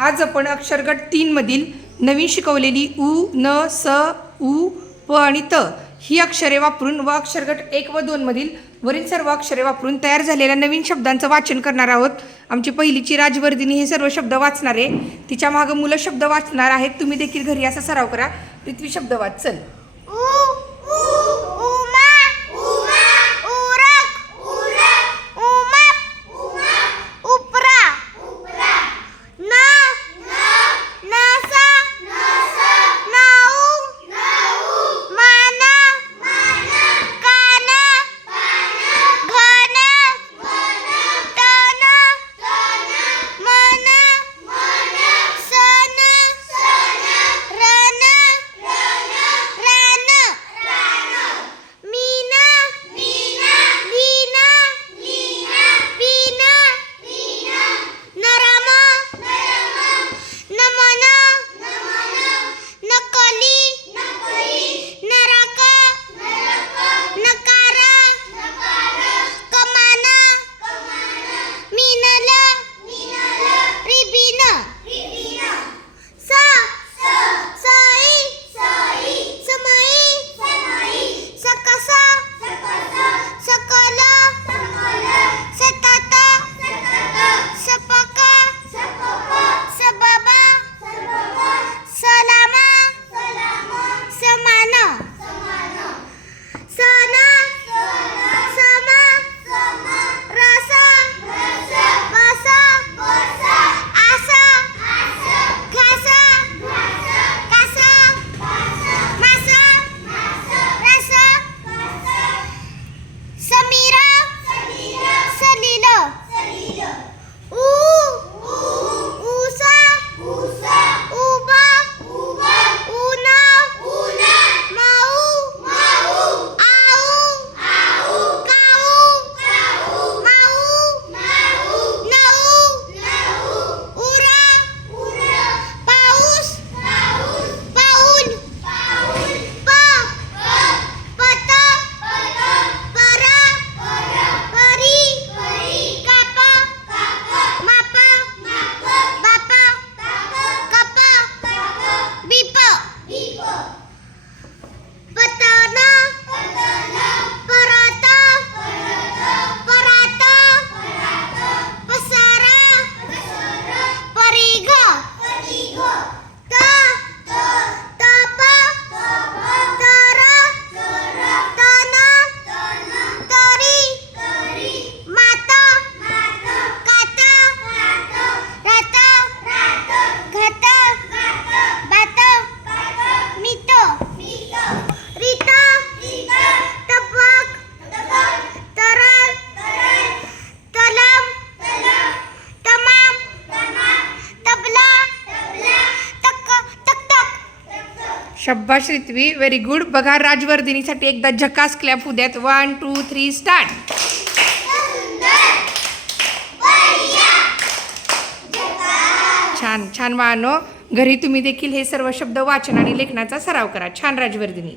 आज आपण अक्षरगट तीनमधील नवीन शिकवलेली उ न स उ प आणि त ही अक्षरे वापरून व अक्षरगट एक व दोनमधील वरील सर्व अक्षरे वापरून तयार झालेल्या नवीन शब्दांचं वाचन करणार आहोत. आमची पहिलीची राजवर्धिनी हे सर्व शब्द वाचणार. आहे तिच्या मागं मुलं शब्द वाचणार आहेत. तुम्ही देखील घरी असा सराव करा. पृथ्वी शब्द वाचल. शब्बाश रित्वी. व्हेरी गुड बघा राजवर्धिनीसाठी एकदा झकास क्लॅप उद्यात वन टू थ्री स्टार्ट छान छान मानो हो. घरी तुम्ही देखील हे सर्व शब्द वाचन आणि लेखनाचा सराव करा. छान राजवर्धिनी.